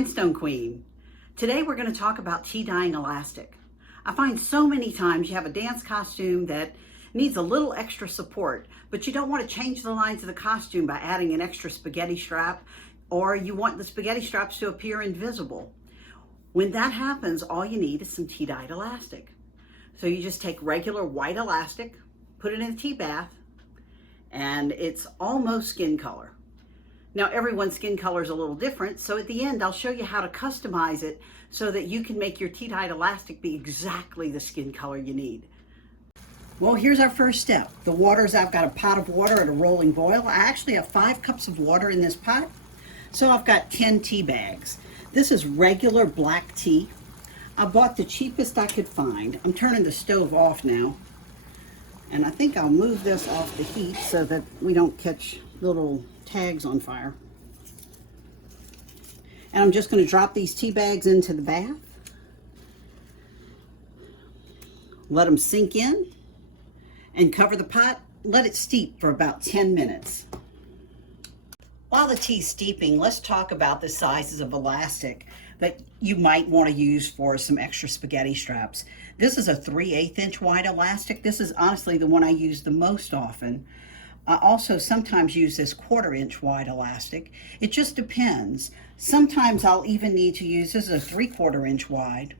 Rhinestone Queen. Today we're going to talk about tea dyeing elastic. I find so many times you have a dance costume that needs a little extra support, but you don't want to change the lines of the costume by adding an extra spaghetti strap, or you want the spaghetti straps to appear invisible. When that happens, all you need is some tea dyed elastic. So you just take regular white elastic, put it in a tea bath, and it's almost skin color. Now everyone's skin color is a little different, so at the end I'll show you how to customize it so that you can make your tea dyed elastic be exactly the skin color you need. Well, here's our first step. The water's, I've got a pot of water at a rolling boil. I actually have 5 cups of water in this pot, so I've got 10 tea bags. This is regular black tea. I bought the cheapest I could find. I'm turning the stove off now, and I think I'll move this off the heat so that we don't catch little tags on fire. And I'm just going to drop these tea bags into the bath, let them sink in, and cover the pot. Let it steep for about 10 minutes. While the tea's steeping, let's talk about the sizes of elastic that you might want to use for some extra spaghetti straps. This is a 3/8 inch wide elastic. This is honestly the one I use the most often. I also sometimes use this 1/4 inch wide elastic. It just depends. Sometimes I'll even need to use this as a 3/4 inch wide.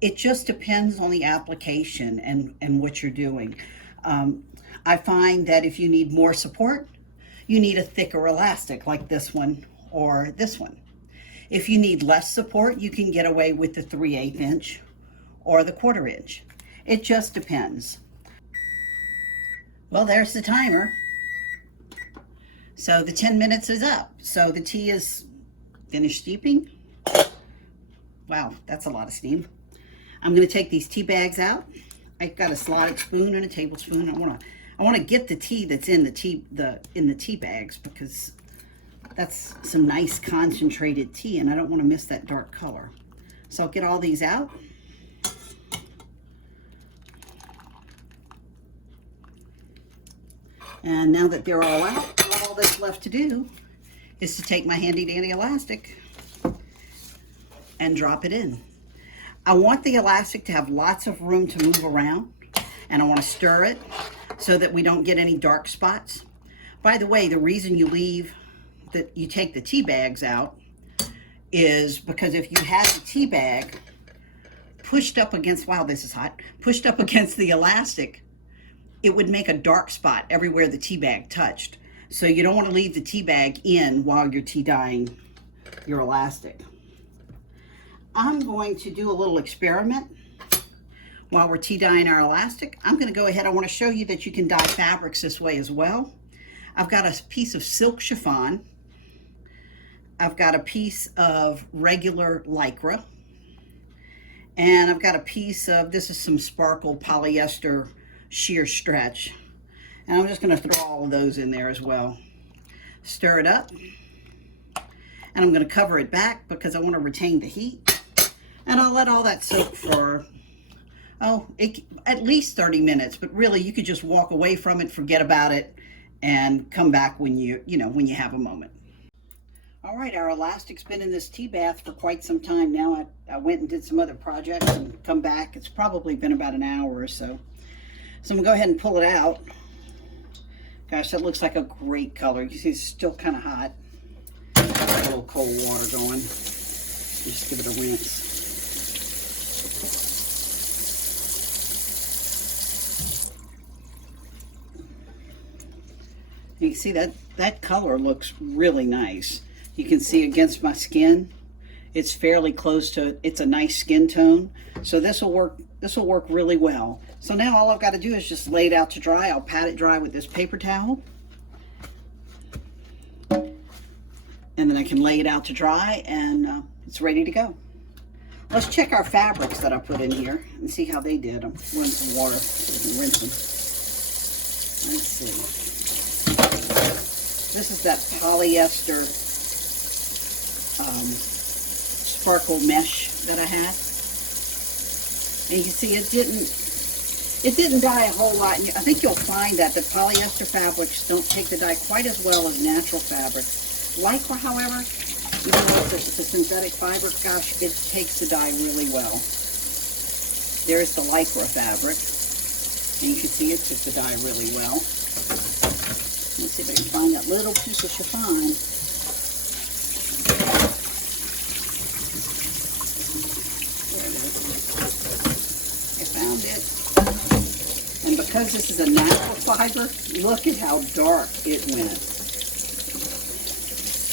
It just depends on the application and what you're doing. I find that if you need more support, you need a thicker elastic like this one or this one. If you need less support, you can get away with the 3/8 inch or the 1/4 inch. It just depends. Well, there's the timer. So the 10 minutes is up. So the tea is finished steeping. Wow, that's a lot of steam. I'm going to take these tea bags out. I've got a slotted spoon and a tablespoon. I want to get the tea that's in the tea bags, because that's some nice concentrated tea, and I don't want to miss that dark color. So I'll get all these out. And now that they're all out, all that's left to do is to take my handy dandy elastic and drop it in. I want the elastic to have lots of room to move around, and I want to stir it so that we don't get any dark spots. By the way, the reason you take the tea bags out is because if you had the tea bag pushed up against, wow, this is hot, pushed up against the elastic, it would make a dark spot everywhere the tea bag touched. So you don't want to leave the tea bag in while you're tea dyeing your elastic. I'm going to do a little experiment while we're tea dyeing our elastic. I'm going to go ahead. I want to show you that you can dye fabrics this way as well. I've got a piece of silk chiffon. I've got a piece of regular lycra. And I've got a piece of, this is some sparkle polyester sheer stretch, and I'm just going to throw all of those in there as well. Stir it up, and I'm going to cover it back because I want to retain the heat, and I'll let all that soak for at least 30 minutes. But really, you could just walk away from it, forget about it, and come back when you have a moment. All right, our elastic's been in this tea bath for quite some time now. I went and did some other projects and come back. It's probably been about an hour or so. So I'm going to go ahead and pull it out. Gosh, that looks like a great color. You see it's still kind of hot. A little cold water going. Just give it a rinse. You can see that color looks really nice. You can see against my skin, it's fairly close to, it's a nice skin tone. So this will work really well. So now all I've got to do is just lay it out to dry. I'll pat it dry with this paper towel. And then I can lay it out to dry, and it's ready to go. Let's check our fabrics that I put in here and see how they did. I'm running some water and rinse them. Let's see. This is that polyester sparkle mesh that I had. And you can see it didn't dye a whole lot. And I think you'll find that the polyester fabrics don't take the dye quite as well as natural fabrics. Lycra, however, Even though it's a synthetic fiber, gosh, it takes the dye really well. There's the lycra fabric, and you can see it took the dye really well. Let's see if I can find that little piece of chiffon. There it is. I found it. And because this is a natural fiber, look at how dark it went.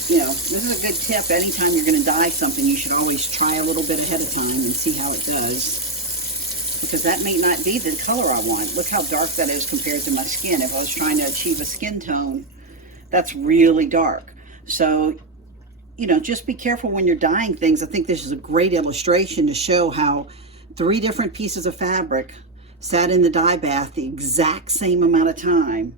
You know, this is a good tip. Anytime you're going to dye something, you should always try a little bit ahead of time and see how it does. Because that may not be the color I want. Look how dark that is compared to my skin. If I was trying to achieve a skin tone, that's really dark. So, you know, just be careful when you're dyeing things. I think this is a great illustration to show how 3 different pieces of fabric sat in the dye bath the exact same amount of time.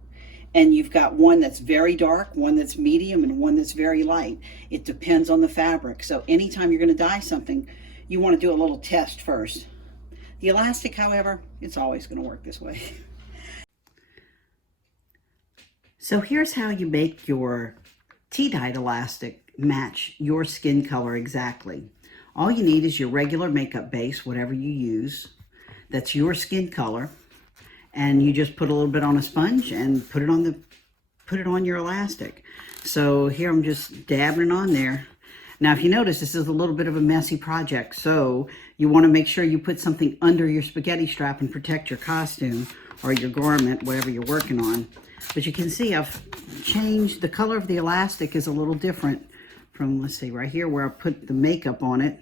And you've got one that's very dark, one that's medium, and one that's very light. It depends on the fabric. So anytime you're going to dye something, you want to do a little test first. The elastic, however, it's always going to work this way. So here's how you make your tea-dyed elastic match your skin color exactly. All you need is your regular makeup base, whatever you use. That's your skin color. And you just put a little bit on a sponge and put it on your elastic. So here I'm just dabbing it on there. Now, if you notice, this is a little bit of a messy project, so you want to make sure you put something under your spaghetti strap and protect your costume or your garment, whatever you're working on. But you can see I've changed the color of the elastic is a little different from, let's see, right here where I put the makeup on it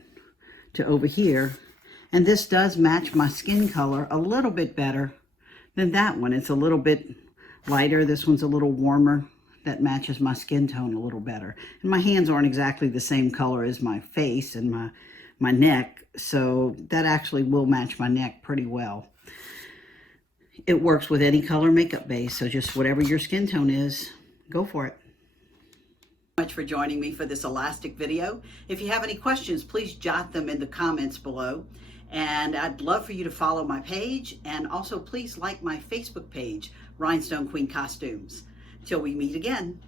to over here. And this does match my skin color a little bit better than that one. It's a little bit lighter. This one's a little warmer. That matches my skin tone a little better. And my hands aren't exactly the same color as my face and my neck, so that actually will match my neck pretty well. It works with any color makeup base, so just whatever your skin tone is, go for it. Thank you so much for joining me for this elastic video. If you have any questions, please jot them in the comments below. And I'd love for you to follow my page, and also please like my Facebook page, Rhinestone Queen Costumes. Till we meet again.